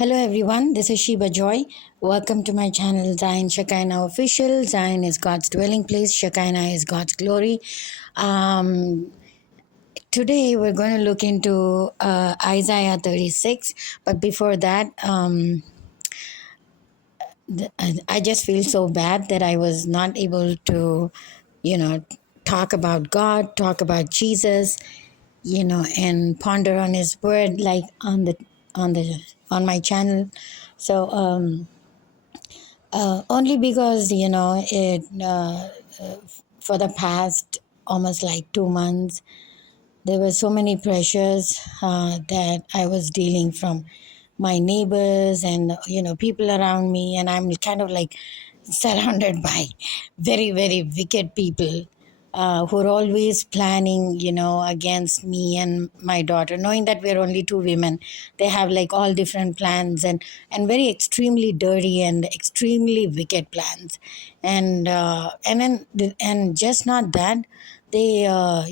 Hello everyone, this is Sheba Joy. Welcome to my channel Zion Shekinah Official. Zion is God's dwelling place, Shekinah is God's glory. Um, Today we're going to look into Isaiah 36, but before that, I just feel so bad that I was not able to, you know, talk about God, talk about Jesus, and ponder on His word like on the on my channel. So only because it for the past almost like 2 months there were so many pressures that I was dealing from my neighbors and people around me, and I'm kind of like surrounded by very very wicked people who are always planning against me and my daughter, knowing that we're only two women. They have like all different plans and very extremely dirty and extremely wicked plans. And just not that, they uh,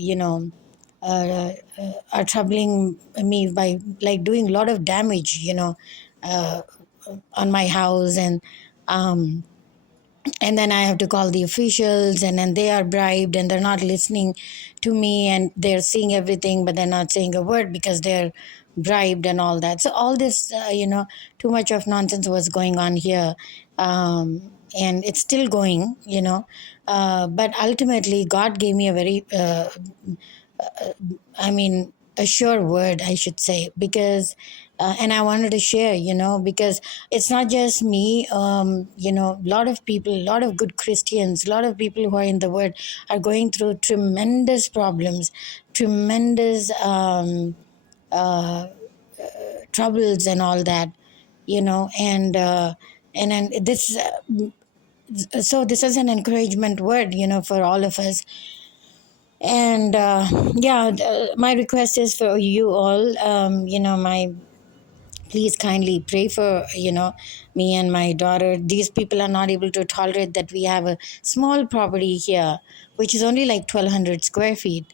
are troubling me by like doing a lot of damage, uh, on my house. And then I have to call the officials, and then they are bribed and they're not listening to me, and they're seeing everything but they're not saying a word because they're bribed and all that. So all this, too much of nonsense was going on here. And it's still going, but ultimately God gave me a very I mean, a sure word, I should say, because, and I wanted to share, because it's not just me. A lot of people, a lot of good Christians, a lot of people who are in the Word are going through tremendous problems, tremendous troubles, and all that, and then this. So this is an encouragement word, for all of us. And my request is for you all, my please kindly pray for me and my daughter. These people are not able to tolerate that we have a small property here which is only like 1,200 square feet,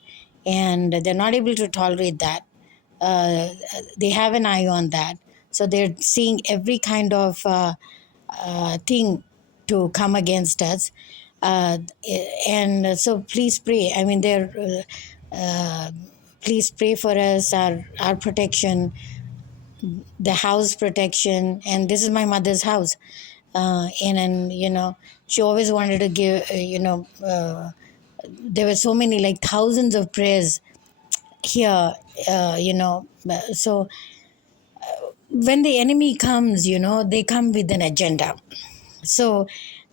and they're not able to tolerate that. They have an eye on that, so they're seeing every kind of thing to come against us. Uh, and so please pray. I mean, please pray for us, our protection, the house protection. And this is my mother's house. And she always wanted to give, there were so many, like thousands of prayers here, so when the enemy comes, they come with an agenda. So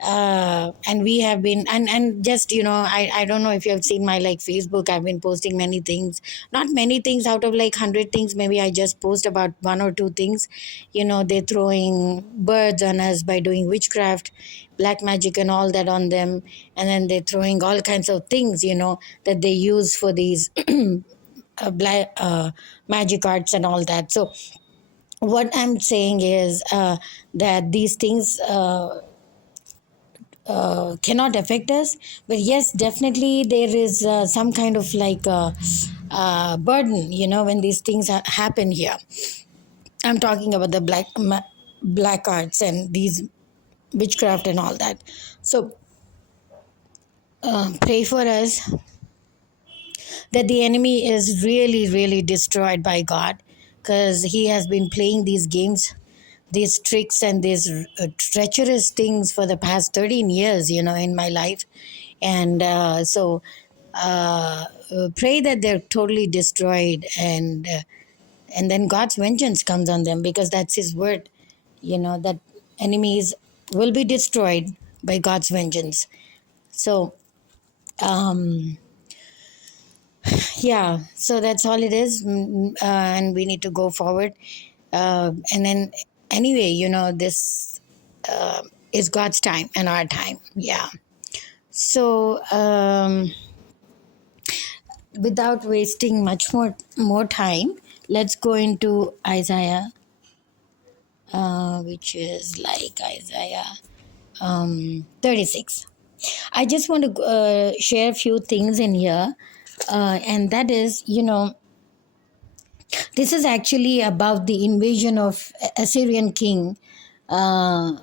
and we have been, and just I don't know if you have seen my like Facebook. I've been posting many things, not many things out of like 100 things. Maybe I just post about one or two things. They're throwing birds on us by doing witchcraft, black magic and all that on them. And then they're throwing all kinds of things that they use for these black magic arts and all that. So what I'm saying is that these things cannot affect us. But yes, definitely there is some kind of like burden, when these things happen here. I'm talking about the black arts and these witchcraft and all that. So pray for us that the enemy is really, really destroyed by God, because he has been playing these games, these tricks, and these treacherous things for the past 13 years, in my life. And pray that they're totally destroyed, and then God's vengeance comes on them, because that's His word, that enemies will be destroyed by God's vengeance. So, yeah, so that's all it is. And we need to go forward. And then, anyway, this is God's time and our time. Yeah. So, without wasting much more time, let's go into Isaiah, which is like Isaiah 36. I just want to share a few things in here, and that is, This is actually about the invasion of Assyrian king uh,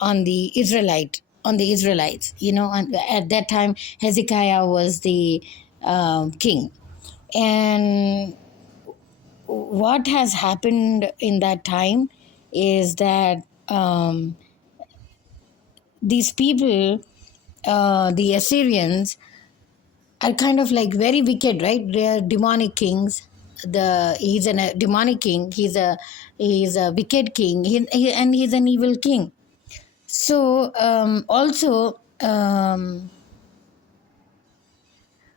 on the Israelites. At that time Hezekiah was the king, and what has happened in that time is that these people, the Assyrians, are kind of like very wicked, right? They are demonic kings. He's a demonic king. He's a wicked king. And he's an evil king. So also,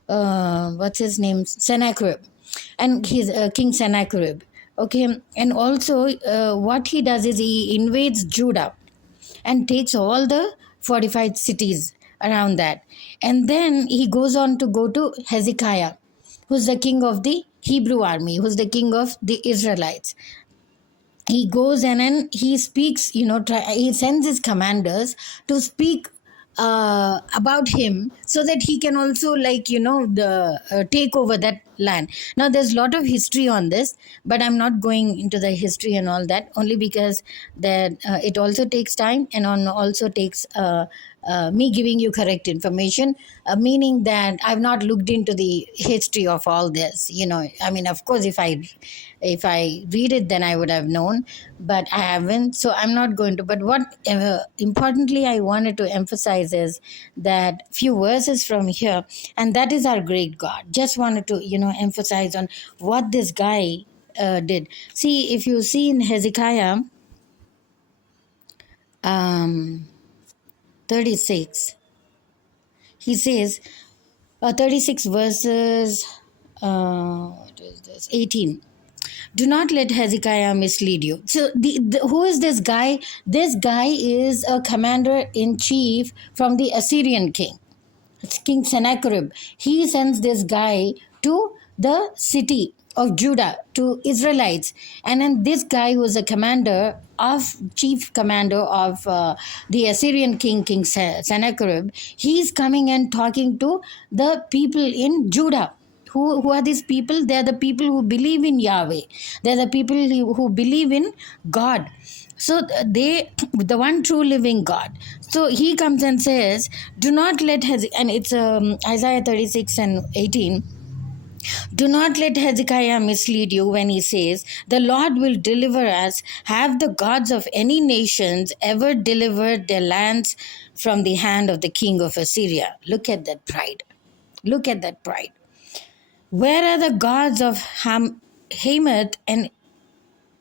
what's his name? Sennacherib, and he's King Sennacherib. Okay, and also what he does is he invades Judah and takes all the fortified cities around that. And then he goes on to go to Hezekiah, who's the king of the Hebrew army, who's the king of the Israelites. He goes and then he speaks, he sends his commanders to speak about him so that he can also, like, the take over that land. Now there's a lot of history on this, but I'm not going into the history and all that, only because that it also takes time, and also takes me giving you correct information, meaning that I've not looked into the history of all this. I mean, of course, if I read it, then I would have known, but I haven't. So I'm not going to. But what importantly I wanted to emphasize is that few verses from here, and that is our great God. Just wanted to emphasize on what this guy did. See, if you see in Hezekiah um, 36, he says 36 verses. What is this? 18. Do not let Hezekiah mislead you. So, who is this guy? This guy is a commander in chief from the Assyrian king. It's King Sennacherib. He sends this guy to the city of Judah, to Israelites. And then this guy, who is a chief commander of the Assyrian king, King Sennacherib, he's coming and talking to the people in Judah. Who are these people? They are the people who believe in Yahweh. They are the people who believe in God. So the one true living God. So he comes and says, do not let and it's Isaiah 36 and 18. Do not let Hezekiah mislead you when he says, the Lord will deliver us. Have the gods of any nations ever delivered their lands from the hand of the king of Assyria? Look at that pride. Look at that pride. Where are the gods of Hamath and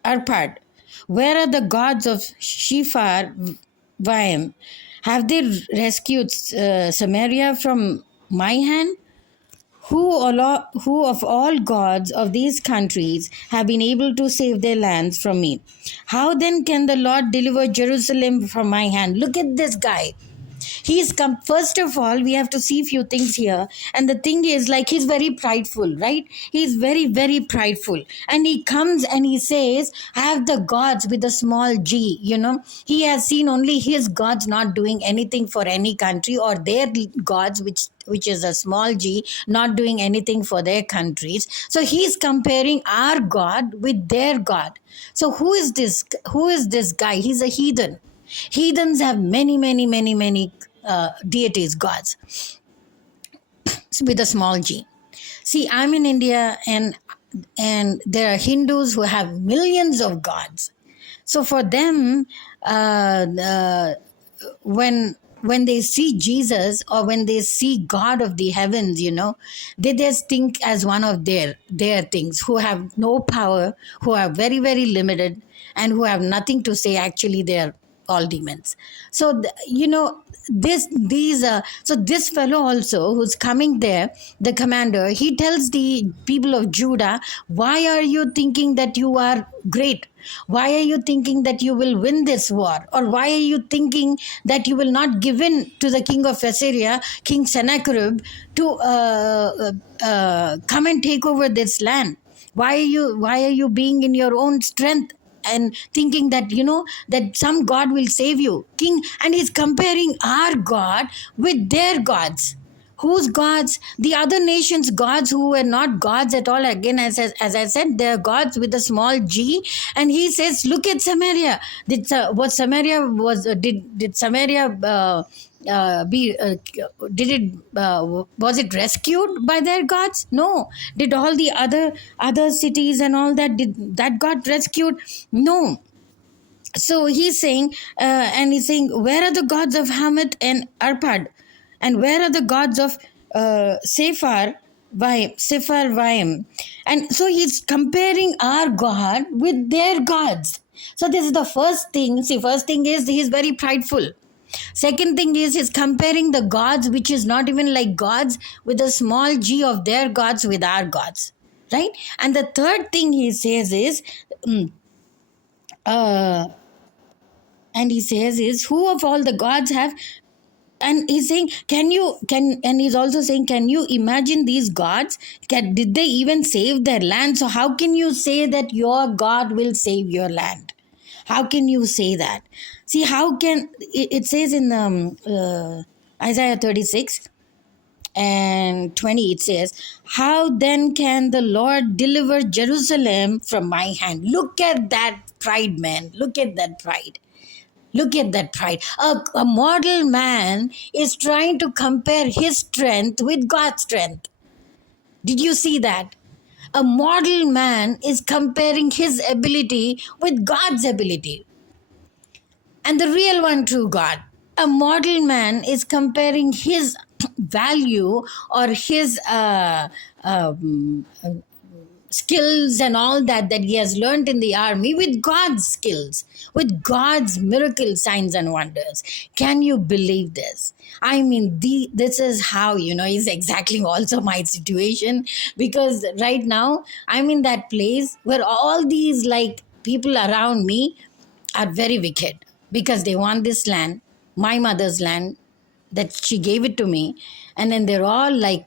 Arpad? Where are the gods of Shifar Vaim? Have they rescued Samaria from my hand? Who of all gods of these countries have been able to save their lands from me? How then can the Lord deliver Jerusalem from my hand? Look at this guy. He's come. First of all, we have to see a few things here. And the thing is, like, he's very prideful, right? He's very, very prideful. And he comes and he says, I have the gods with a small g, He has seen only his gods not doing anything for any country, or their gods, which is a small g, not doing anything for their countries. So he's comparing our God with their God. So who is this guy? He's a heathen. Heathens have many, many, many, many deities, gods, with a small g. See, I'm in India, and there are Hindus who have millions of gods. So for them, when they see Jesus, or when they see God of the heavens, they just think as one of their things, who have no power, who are very, very limited, and who have nothing to say. Actually, they're all demons. So so this fellow also, who's coming there, the commander, he tells the people of Judah, why are you thinking that you are great? Why are you thinking that you will win this war? Or why are you thinking that you will not give in to the king of Assyria, King Sennacherib, to come and take over this land? Why are you being in your own strength and thinking that that some God will save you, king? And he's comparing our God with their gods. Whose gods? The other nations' gods who were not gods at all. Again, as I said, they're gods with a small g. And he says, look at Samaria. What Samaria was? Did Samaria be? Did it? Was it rescued by their gods? No. Did all the other cities and all that, did that got rescued? No. So he's saying, where are the gods of Hamath and Arpad? And where are the gods of Sepharvaim? And so he's comparing our God with their gods. So this is the first thing. See, first thing is he's very prideful. Second thing is he's comparing the gods, which is not even like gods, with a small g of their gods with our gods. Right? And the third thing he says is, who of all the gods have, and he's saying, and he's also saying, can you imagine these gods? Did they even save their land? So how can you say that your God will save your land? How can you say that? See, how can, it says in Isaiah 36 and 20, it says, how then can the Lord deliver Jerusalem from my hand? Look at that pride, man. Look at that pride. Look at that pride. A mortal man is trying to compare his strength with God's strength. Did you see that? A mortal man is comparing his ability with God's ability. And the real one, true God. A mortal man is comparing his value or his skills and all that he has learned in the army with God's skills, with God's miracle signs and wonders. Can you believe this? I mean, this is how, is exactly also my situation, because right now I'm in that place where all these like people around me are very wicked because they want this land, my mother's land, that she gave it to me, and then they're all like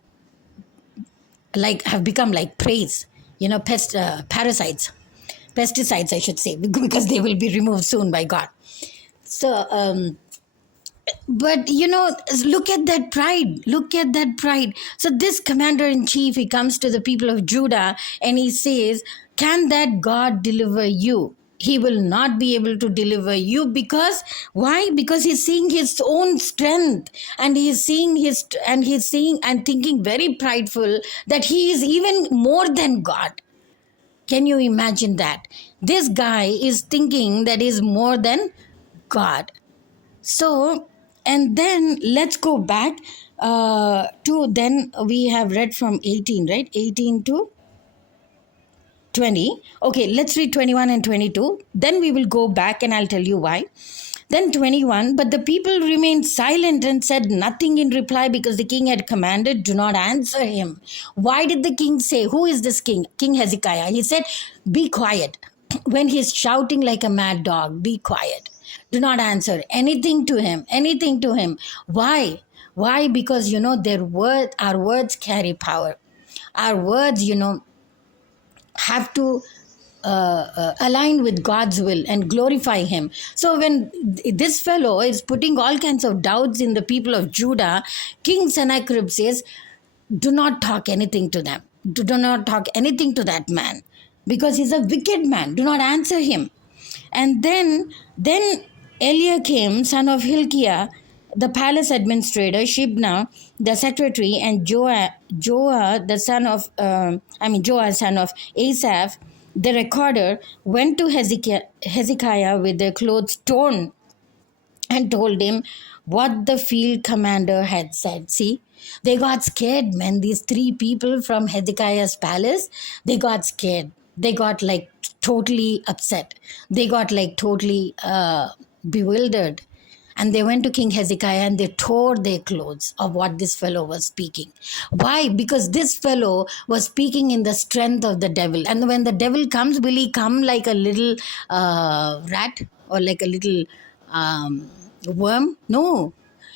have become like praise. Parasites, pesticides, I should say, because they will be removed soon by God. So, but look at that pride. Look at that pride. So this commander-in-chief, he comes to the people of Judah and he says, can that God deliver you? He will not be able to deliver you. Because why? Because he's seeing his own strength, and he's seeing and thinking very prideful that he is even more than God. Can you imagine that? This guy is thinking that he's more than God. So, and then let's go back to, then we have read from 18, right? 18 to 20. Okay, let's read 21 and 22. Then we will go back and I'll tell you why. Then 21, but the people remained silent and said nothing in reply because the king had commanded, do not answer him. Why did the king say, who is this king? King Hezekiah. He said, be quiet. When he's shouting like a mad dog, be quiet. Do not answer anything to him. Why? Why? Because, our words carry power. Our words, have to align with God's will and glorify him. So when this fellow is putting all kinds of doubts in the people of Judah, King Sennacherib says, do not talk anything to them. Do not talk anything to that man, because he's a wicked man. Do not answer him. And then Eliakim, son of Hilkiah, the palace administrator, Shebna, the secretary, and Joah, son of Asaph, the recorder, went to Hezekiah with their clothes torn and told him what the field commander had said. See, they got scared, man. These three people from Hezekiah's palace, they got scared. They got like totally upset. They got like totally bewildered. And they went to King Hezekiah and they tore their clothes of what this fellow was speaking. Why? Because this fellow was speaking in the strength of the devil. And when the devil comes, will he come like a little rat or like a little worm? No.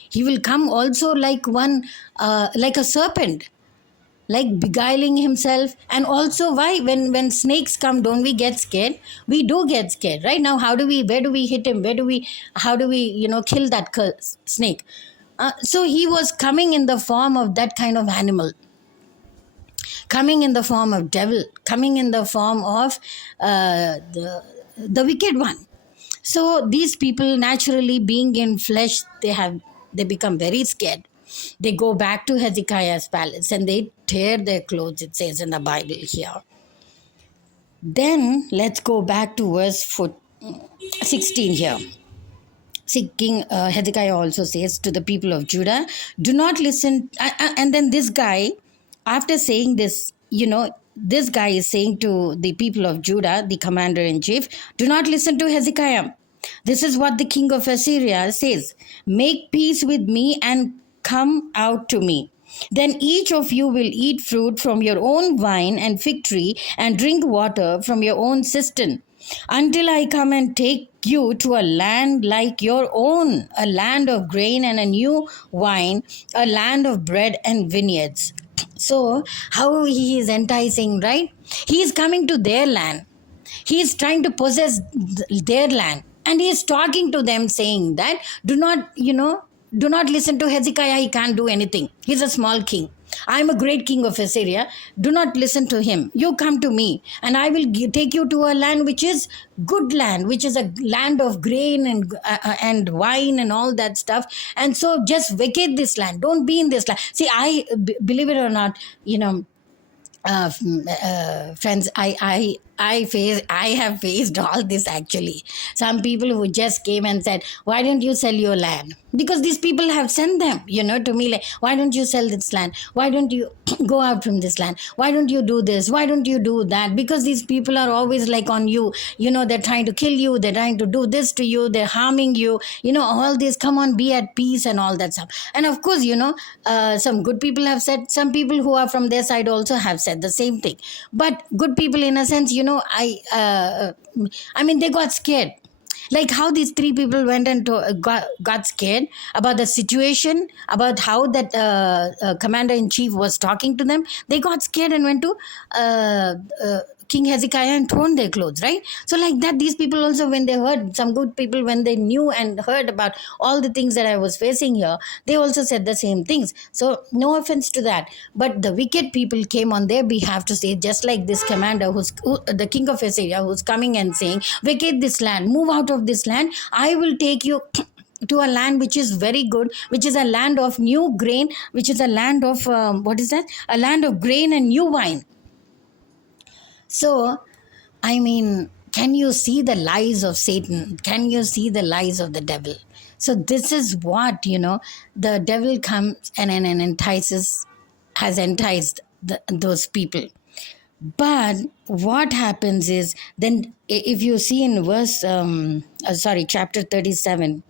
He will come also like like a serpent, like beguiling himself. And also, why? When snakes come, don't we get scared? We do get scared, right? Now, where do we hit him? How do we kill that snake? So he was coming in the form of that kind of animal, coming in the form of devil, coming in the form of the wicked one. So these people, naturally being in flesh, they become very scared. They go back to Hezekiah's palace and they tear their clothes, it says in the Bible here. Then let's go back to verse 16 here. See, King Hezekiah also says to the people of Judah, do not listen. And then this guy, after saying this, this guy is saying to the people of Judah, the commander in chief, do not listen to Hezekiah. This is what the king of Assyria says: make peace with me and come out to me. Then each of you will eat fruit from your own vine and fig tree and drink water from your own cistern until I come and take you to a land like your own, a land of grain and a new wine, a land of bread and vineyards. So, how he is enticing, right? He is coming to their land. He is trying to possess their land. And he is talking to them saying that do not listen to Hezekiah. He can't do anything. He's a small king. I am a great king of Assyria. Do not listen to him. You come to me, and I will take you to a land which is good land, which is a land of grain and wine and all that stuff. And so just vacate this land. Don't be in this land. See, believe it or not, friends, I have faced all this actually. Some people who just came and said, why don't you sell your land? Because these people have sent them, to me, like, why don't you sell this land? Why don't you go out from this land? Why don't you do this? Why don't you do that? Because these people are always like on you, they're trying to kill you, they're trying to do this to you, they're harming you, all this, come on, be at peace and all that stuff. And of course, some good people have said, some people who are from their side also have said the same thing. But good people, in a sense, I mean, they got scared. Like how these three people went and got scared about the situation, about how that commander-in-chief was talking to them. They got scared and went to King Hezekiah and torn their clothes, right? So like that, these people also, when they heard, some good people, when they knew and heard about all the things that I was facing here, they also said the same things. So no offense to that. But the wicked people came on their behalf to say, just like this commander, the king of Assyria, who's coming and saying, vacate this land, move out of this land. I will take you to a land which is very good, which is a land of new grain, which is a land of, what is that? A land of grain and new wine. So, I mean, can you see the lies of Satan? Can you see the lies of the devil? So this is what, the devil comes and has enticed those people. But what happens is, then if you see in chapter 37,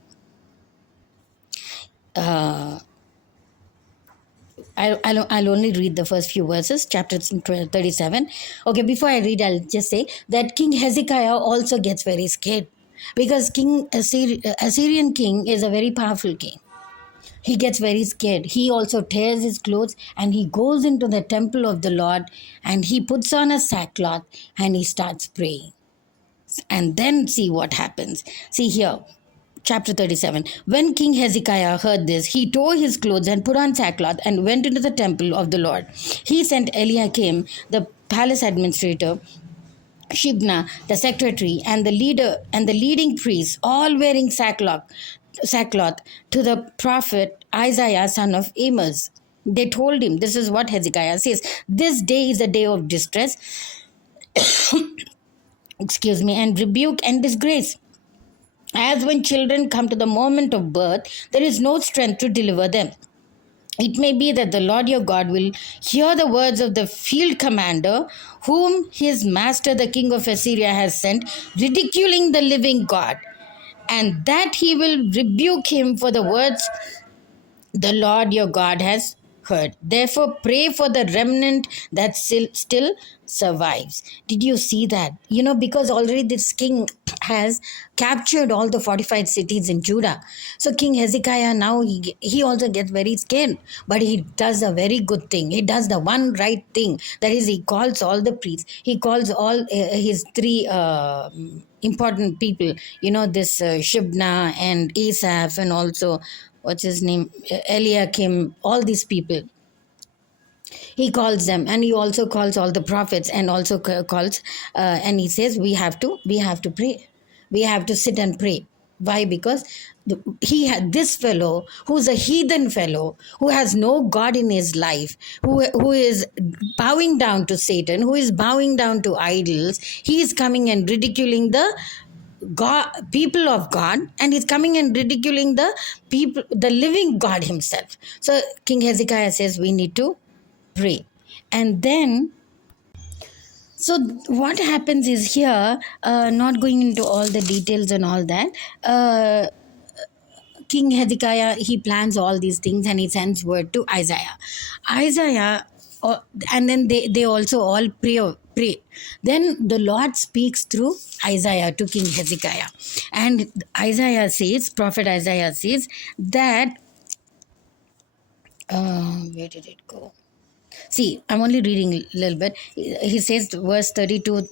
I'll only read the first few verses, chapter 37. Okay, before I read, I'll just say that King Hezekiah also gets very scared, because Assyrian king is a very powerful king. He gets very scared. He also tears his clothes and he goes into the temple of the Lord and he puts on a sackcloth and he starts praying. And then see what happens. See here, chapter 37. When King Hezekiah heard this, he tore his clothes and put on sackcloth and went into the temple of the Lord. He sent Eliakim, the palace administrator, Shebna, the secretary, and the leading priests, all wearing sackcloth, to the prophet Isaiah, son of Amos. They told him, this is what Hezekiah says, this day is a day of distress, and rebuke and disgrace. As when children come to the moment of birth, there is no strength to deliver them. It may be that the Lord your God will hear the words of the field commander, whom his master, the king of Assyria, has sent, ridiculing the living God, and that he will rebuke him for the words the Lord your God has heard. Therefore, pray for the remnant that still survives. Did you see that? Because already this king has captured all the fortified cities in Judah. So King Hezekiah now, he also gets very scared. But he does a very good thing. He does the one right thing. That is, he calls all the priests. He calls all his three important people, this Shibna and Asaph, and also what's his name, Eliakim, all these people. He calls them, and he also calls all the prophets, and also calls, and he says we have to pray, we have to sit and pray. Why? Because he had this fellow who's a heathen fellow, who has no God in his life, who is bowing down to Satan, who is bowing down to idols. He is coming and ridiculing the God, people of God, and he's coming and ridiculing the people, the living God himself. So King Hezekiah says we need to pray. And then, so what happens is here, not going into all the details and all that, King Hezekiah, he plans all these things and he sends word to Isaiah, and then they also all pray. Then the Lord speaks through Isaiah to King Hezekiah, and prophet Isaiah says that, where did it go? See, I'm only reading a little bit. He says, verse 32,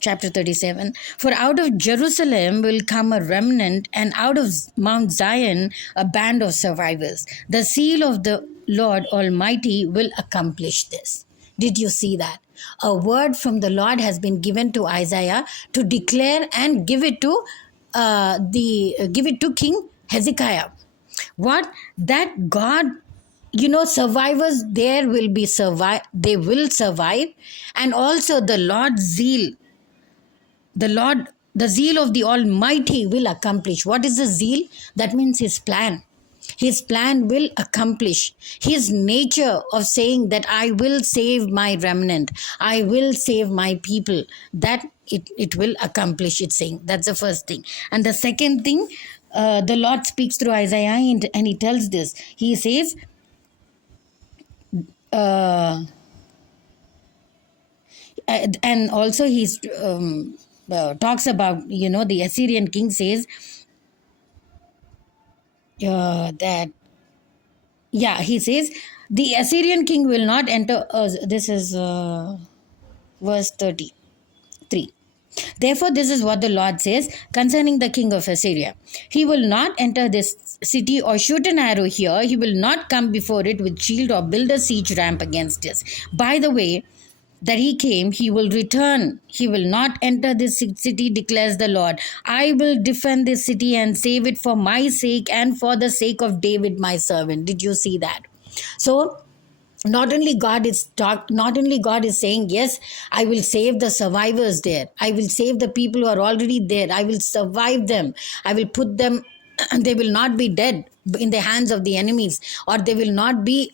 chapter 37, for out of Jerusalem will come a remnant, and out of Mount Zion a band of survivors. The seal of the Lord Almighty will accomplish this. Did you see that? A word from the Lord has been given to Isaiah to declare and give it to King Hezekiah. What? That God, survivors there will be survive, they will survive. And also the zeal of the Almighty will accomplish. What is the zeal? That means his plan. His plan will accomplish. His nature of saying that I will save my remnant, I will save my people, that it will accomplish, it's saying. That's the first thing. And the second thing, the Lord speaks through Isaiah, and he tells this. He says, and also he's talks about, the Assyrian king says that, he says the Assyrian king will not enter. This is verse 33. Therefore, this is what the Lord says concerning the king of Assyria. He will not enter this city or shoot an arrow here. He will not come before it with shield or build a siege ramp against it. By the way that he came, he will return. He will not enter this city, declares the Lord. I will defend this city and save it for my sake and for the sake of David, my servant. Did you see that? So, not only God is saying, yes, I will save the survivors there, I will save the people who are already there, I will survive them, I will put them they will not be dead in the hands of the enemies, or they will not be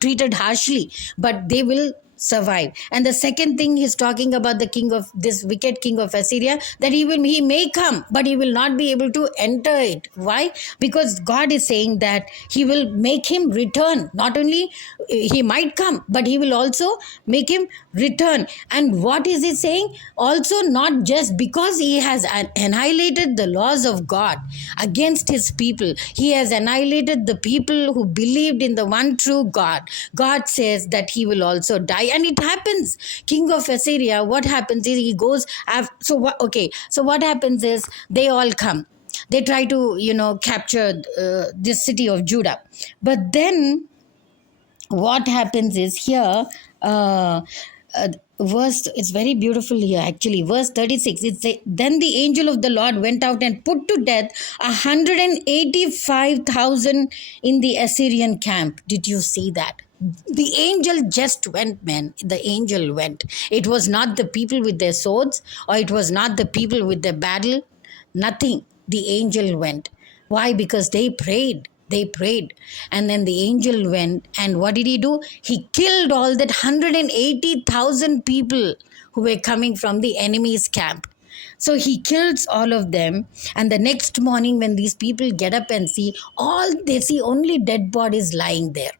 treated harshly, but they will survive. And the second thing, he's talking about the king of this wicked king of Assyria, that he may come, but he will not be able to enter it. Why? Because God is saying that he will make him return. Not only he might come, but he will also make him return. And what is he saying? Also, not just because he has annihilated the laws of God against his people, he has annihilated the people who believed in the one true God. God says that he will also die. And it happens. King of Assyria, what happens is he goes. So what happens is they all come. They try to, capture this city of Judah. But then what happens is here, verse, it's very beautiful here actually, verse 36, it says, then the angel of the Lord went out and put to death 185,000 in the Assyrian camp. Did you see that? The angel just went, man. The angel went. It was not the people with their swords, or it was not the people with their battle. Nothing. The angel went. Why? Because they prayed. They prayed. And then the angel went. And what did he do? He killed all that 180,000 people who were coming from the enemy's camp. So he kills all of them. And the next morning, when these people get up and see, all they see only dead bodies lying there.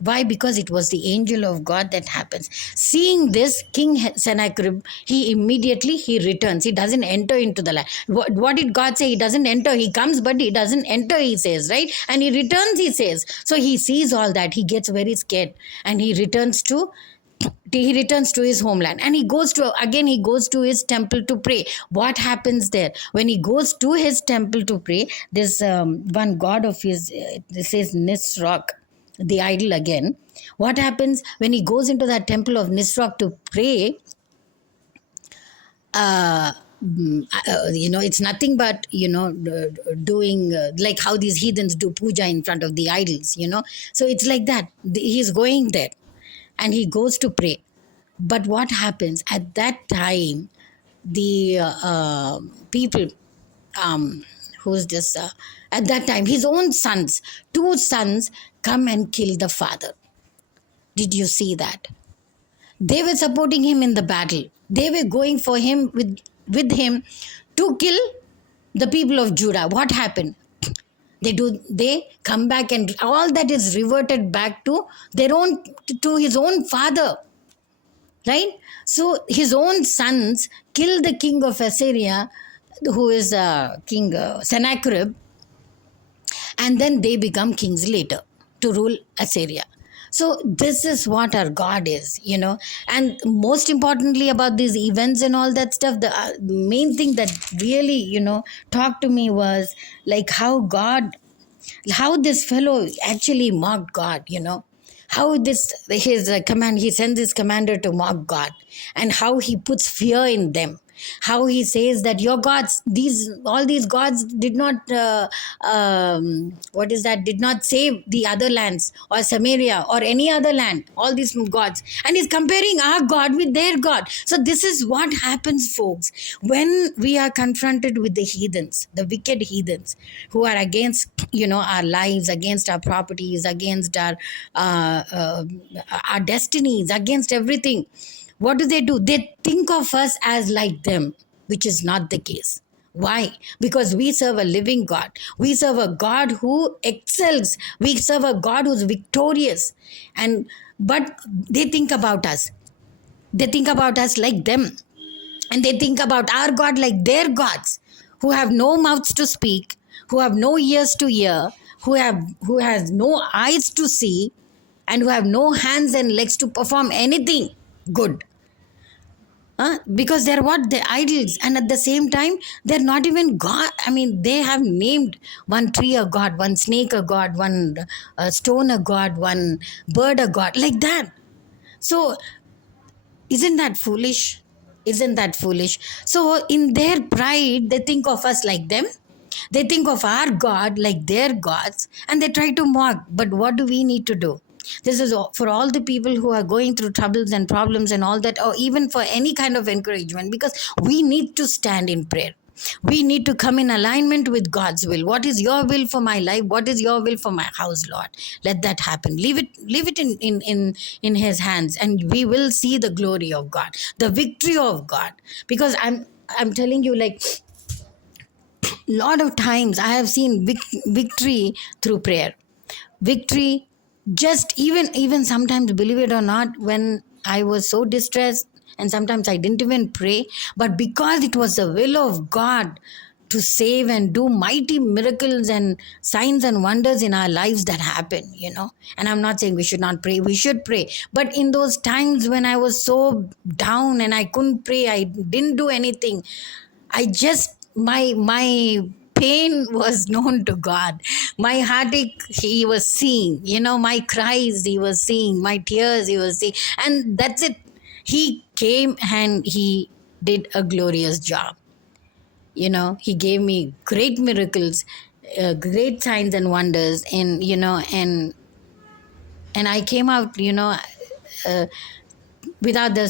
Why? Because it was the angel of God that happens. Seeing this, King Sennacherib, he returns. He doesn't enter into the land. What did God say? He doesn't enter. He comes, but he doesn't enter, he says, right? And he returns, he says. So he sees all that. He gets very scared. And he returns to he returns to his homeland, and he goes to his temple to pray. What happens there when he goes to his temple to pray? This one god of his, this is Nisroch, the idol again. What happens when he goes into that temple of Nisroch to pray? It's nothing but, doing like how these heathens do puja in front of the idols, so it's like that. He's going there and he goes to pray. But what happens at that time? The people, who's this? At that time, his own sons, two sons, come and kill the father. Did you see that? They were supporting him in the battle. They were going for him with him to kill the people of Judah. What happened? They come back, and all that is reverted back to his own father. Right? So his own sons kill the king of Assyria, who is King Sennacherib, and then they become kings later to rule Assyria. So this is what our God is, and most importantly about these events and all that stuff, the main thing that really, talked to me was like how this fellow actually mocked God, how his command, he sends his commander to mock God, and how he puts fear in them, how he says that your gods, all these gods did not did not save the other lands or Samaria or any other land, all these gods, and he's comparing our God with their God. So this is what happens, folks, when we are confronted with the heathens, the wicked heathens who are against our lives, against our properties, against our destinies, against everything. What do? They think of us as like them, which is not the case. Why? Because we serve a living God. We serve a God who excels. We serve a God who's victorious. But they think about us. They think about us like them. And they think about our God like their gods, who have no mouths to speak, who have no ears to hear, who has no eyes to see, and who have no hands and legs to perform anything good. Because they're what? They're idols. And at the same time, they're not even God. I mean, they have named one tree a god, one snake a god, one stone a god, one bird a god, like that. So isn't that foolish? Isn't that foolish? So in their pride, they think of us like them. They think of our God like their gods, and they try to mock. But what do we need to do? This is for all the people who are going through troubles and problems and all that, or even for any kind of encouragement, because we need to stand in prayer. We need to come in alignment with God's will. What is your will for my life? What is your will for my house, Lord? Let that happen. Leave it in His hands, and we will see the glory of God, the victory of God. Because I'm telling you, like, lot of times I have seen victory through prayer. Victory, just even sometimes, believe it or not, when I was so distressed, and sometimes I didn't even pray, but because it was the will of God to save and do mighty miracles and signs and wonders in our lives that happen, and I'm not saying we should not pray, we should pray, but in those times when I was so down and I couldn't pray, I didn't do anything, I just, my pain was known to God. My heartache, He was seeing. My cries, He was seeing. My tears, He was seeing. And that's it. He came and He did a glorious job. He gave me great miracles, great signs and wonders. And, and I came out, without the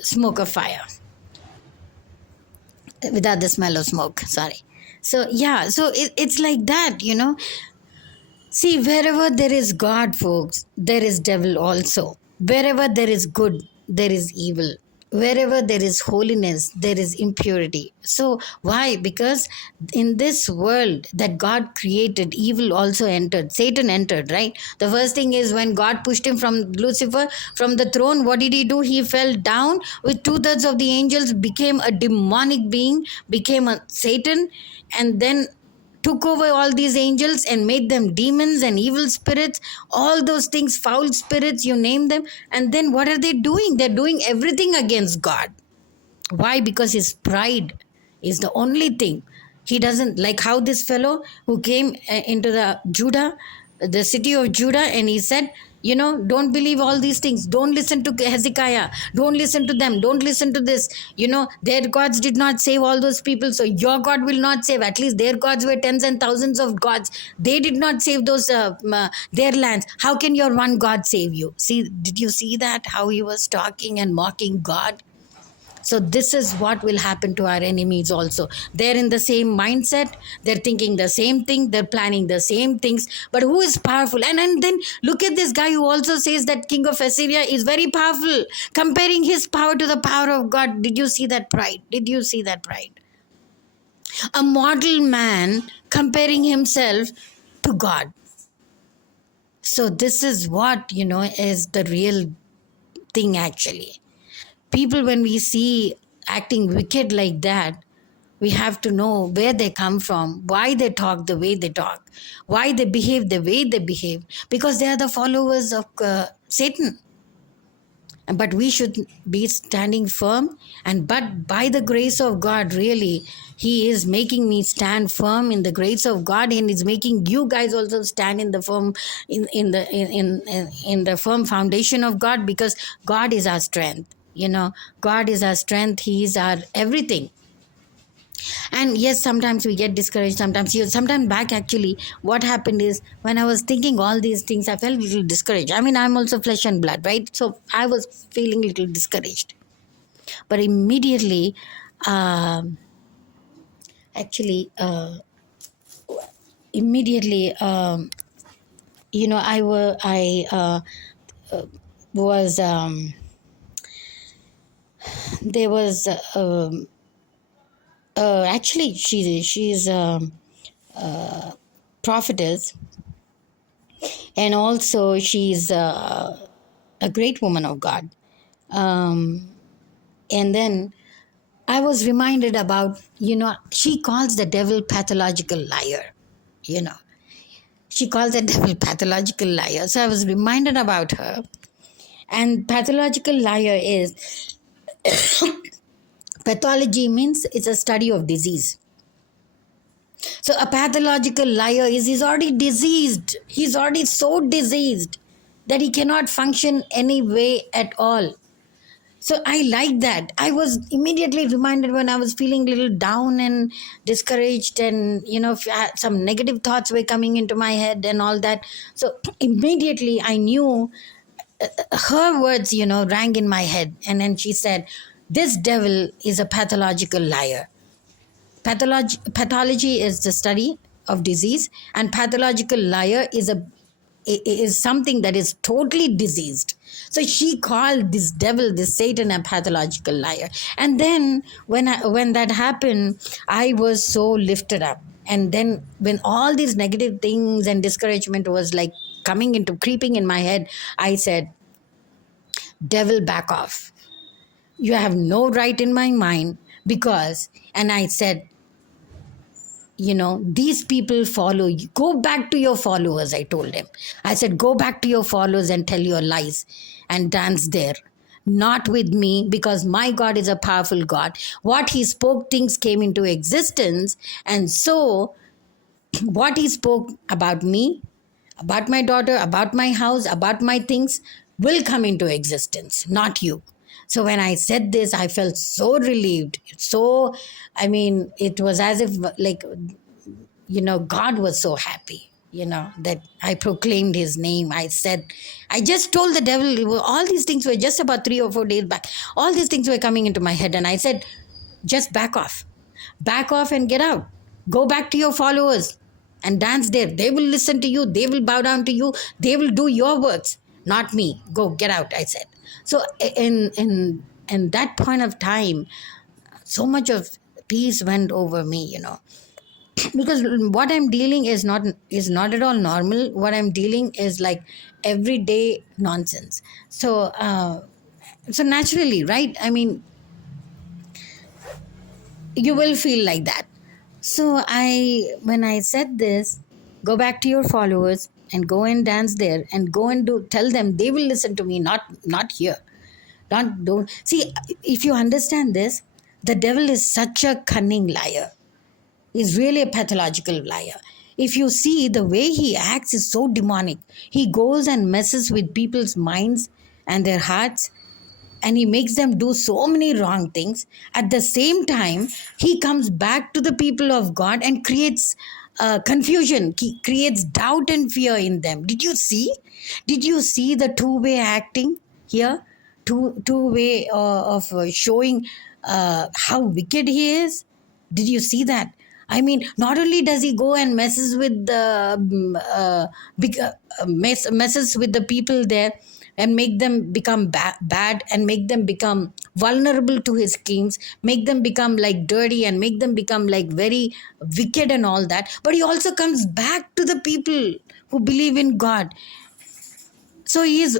smoke of fire. Without the smell of smoke, sorry. So yeah, so it's like that, See, wherever there is God, folks, there is devil also. Wherever there is good, there is evil. Wherever there is holiness, there is impurity. So why? Because in this world that God created, evil also entered. Satan entered, right? The first thing is when God pushed him from Lucifer, from the throne, what did he do? He fell down with 2/3 of the angels, became a demonic being, became a Satan, and then took over all these angels and made them demons and evil spirits, all those things, foul spirits, you name them. And then what are they doing? They're doing everything against God. Why? Because his pride is the only thing. He doesn't like how this fellow who came into the city of Judah, and he said, don't believe all these things. Don't listen to Hezekiah. Don't listen to them. Don't listen to this. Their gods did not save all those people, so your God will not save. At least their gods were tens and thousands of gods. They did not save those their lands. How can your one God save you? See, did you see that? How he was talking and mocking God? So this is what will happen to our enemies also. They're in the same mindset. They're thinking the same thing. They're planning the same things. But who is powerful? And then look at this guy who also says that king of Assyria is very powerful, comparing his power to the power of God. Did you see that pride? Did you see that pride? A mortal man comparing himself to God. So this is what, is the real thing actually. People, when we see acting wicked like that, we have to know where they come from, why they talk the way they talk, why they behave the way they behave, because they are the followers of Satan. But we should be standing firm, but by the grace of God, really, he is making me stand firm in the grace of God, and is making you guys also stand in the firm in the firm foundation of God, because God is our strength. God is our strength. He is our everything. And yes, sometimes we get discouraged. Sometimes back actually, what happened is, when I was thinking all these things, I felt a little discouraged. I mean, I'm also flesh and blood, right? So I was feeling a little discouraged. But immediately, actually, immediately, I was there was actually she's prophetess, and also she's a great woman of God. And then I was reminded about, she calls the devil pathological liar. She calls the devil pathological liar. So I was reminded about her. And pathological liar is pathology means it's a study of disease. So a pathological liar is, he's already diseased. He's already so diseased that he cannot function any way at all. So I like that. I was immediately reminded when I was feeling a little down and discouraged, and some negative thoughts were coming into my head and all that. So immediately I knew her words, rang in my head. And then she said, this devil is a pathological liar. Pathology is the study of disease, and pathological liar is something that is totally diseased. So she called this devil, this Satan, a pathological liar. And then when that happened, I was so lifted up. And then when all these negative things and discouragement was like creeping in my head, I said, devil, back off. You have no right in my mind, and I said, these people follow you. Go back to your followers, I told him. I said, go back to your followers and tell your lies and dance there. Not with me, because my God is a powerful God. What he spoke, things came into existence. And so what he spoke about me, about my daughter, about my house, about my things will come into existence, not you. So when I said this, I felt so relieved. So, it was as if God was so happy, that I proclaimed his name. I just told the devil, all these things were just about 3 or 4 days back. All these things were coming into my head. And I said, just back off and get out. Go back to your followers and dance there. They will listen to you. They will bow down to you. They will do your words, not me. Go, get out, I said. So in that point of time, so much of peace went over me, because what I'm dealing is not at all normal. What I'm dealing is like everyday nonsense. So naturally, right? You will feel like that. So when I said this, go back to your followers and go and dance there and go and tell them they will listen to me, not here. Don't see, if you understand this, the devil is such a cunning liar. He's really a pathological liar. If you see the way he acts is so demonic. He goes and messes with people's minds and their hearts, and he makes them do so many wrong things. At the same time, he comes back to the people of God and creates confusion. He creates doubt and fear in them. Did you see the two-way acting here? Two way of showing how wicked he is. Did you see that? I mean, not only does he go and messes with the messes with the people there and make them become bad and make them become vulnerable to his schemes, make them become like dirty and make them become like very wicked and all that. But he also comes back to the people who believe in God. So he's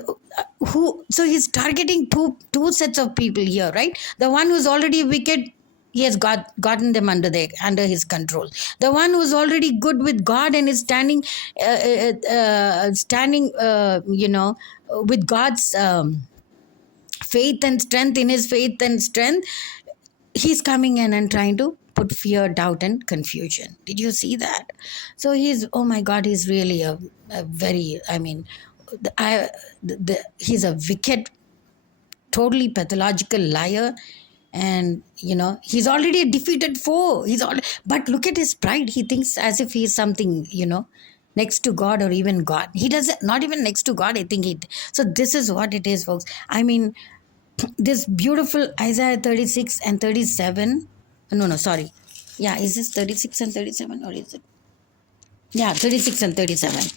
targeting two sets of people here, right? The one who's already wicked, he has gotten them under his control. The one who's already good with God and is standing with God's faith and strength, in his faith and strength, he's coming in and trying to put fear, doubt, and confusion. Did you see that? So oh my God, he's really a very, I mean, he's a wicked, totally pathological liar. And he's already a defeated foe. But look at his pride. He thinks as if he's something, next to God or even God. He doesn't, not even next to God, I think so this is what it is, folks. I mean, this beautiful Isaiah 36 and 37. No, sorry. Yeah, is this 36 and 37 or is it? Yeah, 36 and 37.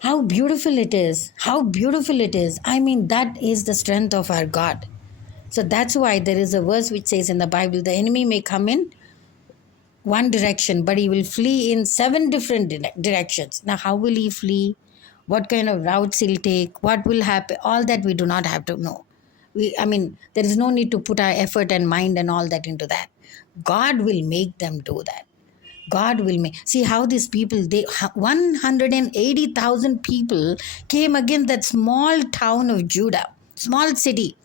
How beautiful it is. How beautiful it is. I mean, that is the strength of our God. So that's why there is a verse which says in the Bible, the enemy may come in one direction, but he will flee in 7 different directions. Now, how will he flee? What kind of routes he'll take? What will happen? All that we do not have to know. There is no need to put our effort and mind and all that into that. God will make them do that. God will make. See how these people, 180,000 people came against that small town of Judah, small city,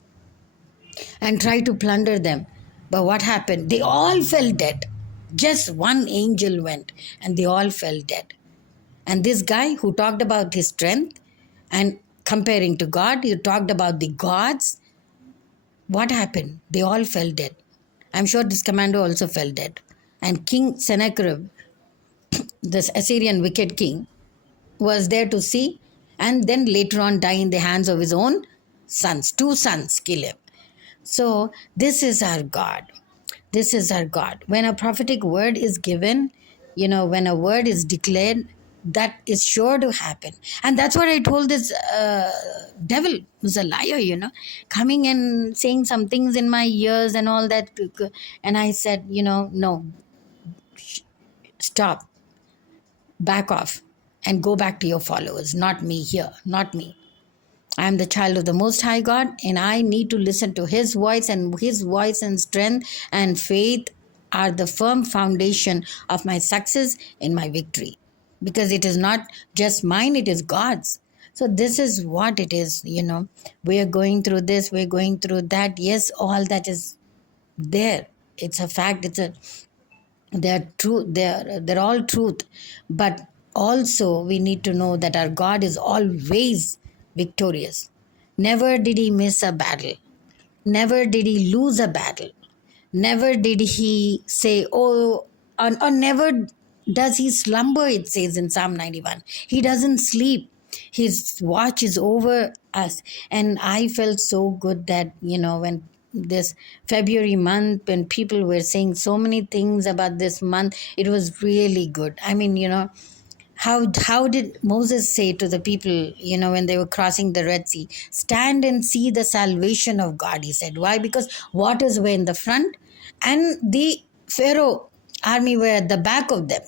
and tried to plunder them. But what happened? They all fell dead. Just one angel went and they all fell dead. And this guy who talked about his strength and comparing to God, he talked about the gods. What happened? They all fell dead. I'm sure this commander also fell dead. And King Sennacherib, this Assyrian wicked king, was there to see and then later on die in the hands of his own sons. 2 sons kill him. So this is our God. This is our God. When a prophetic word is given, when a word is declared, that is sure to happen. And that's what I told this devil, who's a liar, coming and saying some things in my ears and all that. And I said, no, stop, back off, and go back to your followers, not me here, not me. I am the child of the Most High God, and I need to listen to His voice, and His voice and strength and faith are the firm foundation of my success in my victory. Because it is not just mine, it is God's. So this is what it is, We are going through this, we're going through that. Yes, all that is there. It's a fact. They're true. They're all truth. But also we need to know that our God is always victorious. Never did he miss a battle. Never did he lose a battle. Never did he say, or never does he slumber, it says in Psalm 91. He doesn't sleep. His watch is over us. And I felt so good that, when this February month, when people were saying so many things about this month, it was really good. I mean, how did Moses say to the people, when they were crossing the Red Sea? Stand and see the salvation of God, he said. Why? Because waters were in the front and the Pharaoh army were at the back of them.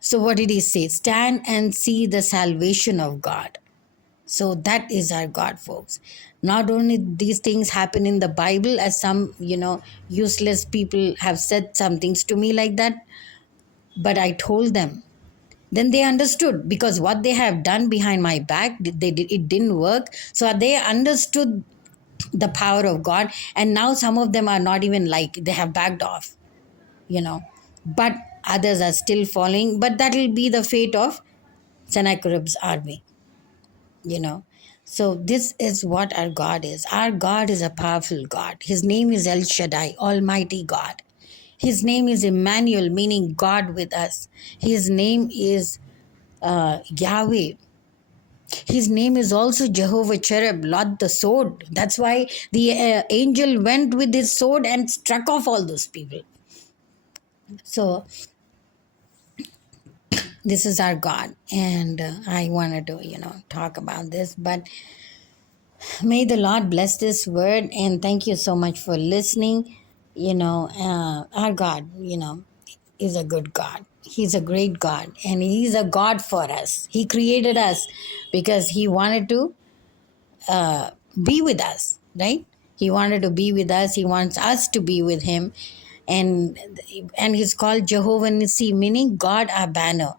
So what did he say? Stand and see the salvation of God. So that is our God, folks. Not only these things happen in the Bible, as some, useless people have said some things to me like that, but I told them. Then they understood, because what they have done behind my back, it didn't work. So they understood the power of God, and now some of them are not even like, they have backed off, you know. But others are still following. But that will be the fate of Sennacherib's army, you know. So this is what our God is. Our God is a powerful God. His name is El Shaddai, Almighty God. His name is Emmanuel, meaning God with us. His name is Yahweh. His name is also Jehovah Cherub, Lord the sword. That's why the angel went with his sword and struck off all those people. So this is our God, and I wanted to, talk about this. But may the Lord bless this word, and thank you so much for listening. Our God, is a good God. He's a great God, and He's a God for us. He created us because He wanted to be with us, right? He wanted to be with us. He wants us to be with Him, and He's called Jehovah Nissi, meaning God our banner.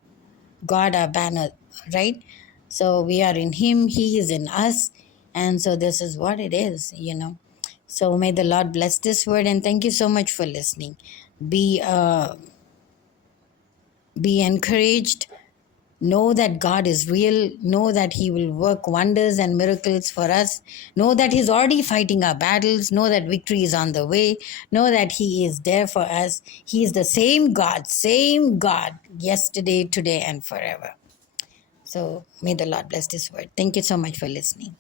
God our banner, right? So we are in Him, He is in us, and so this is what it is. So may the Lord bless this word, and thank you so much for listening. Be encouraged. Know that God is real. Know that He will work wonders and miracles for us. Know that He's already fighting our battles. Know that victory is on the way. Know that He is there for us. He is the same God, yesterday, today, and forever. So may the Lord bless this word. Thank you so much for listening.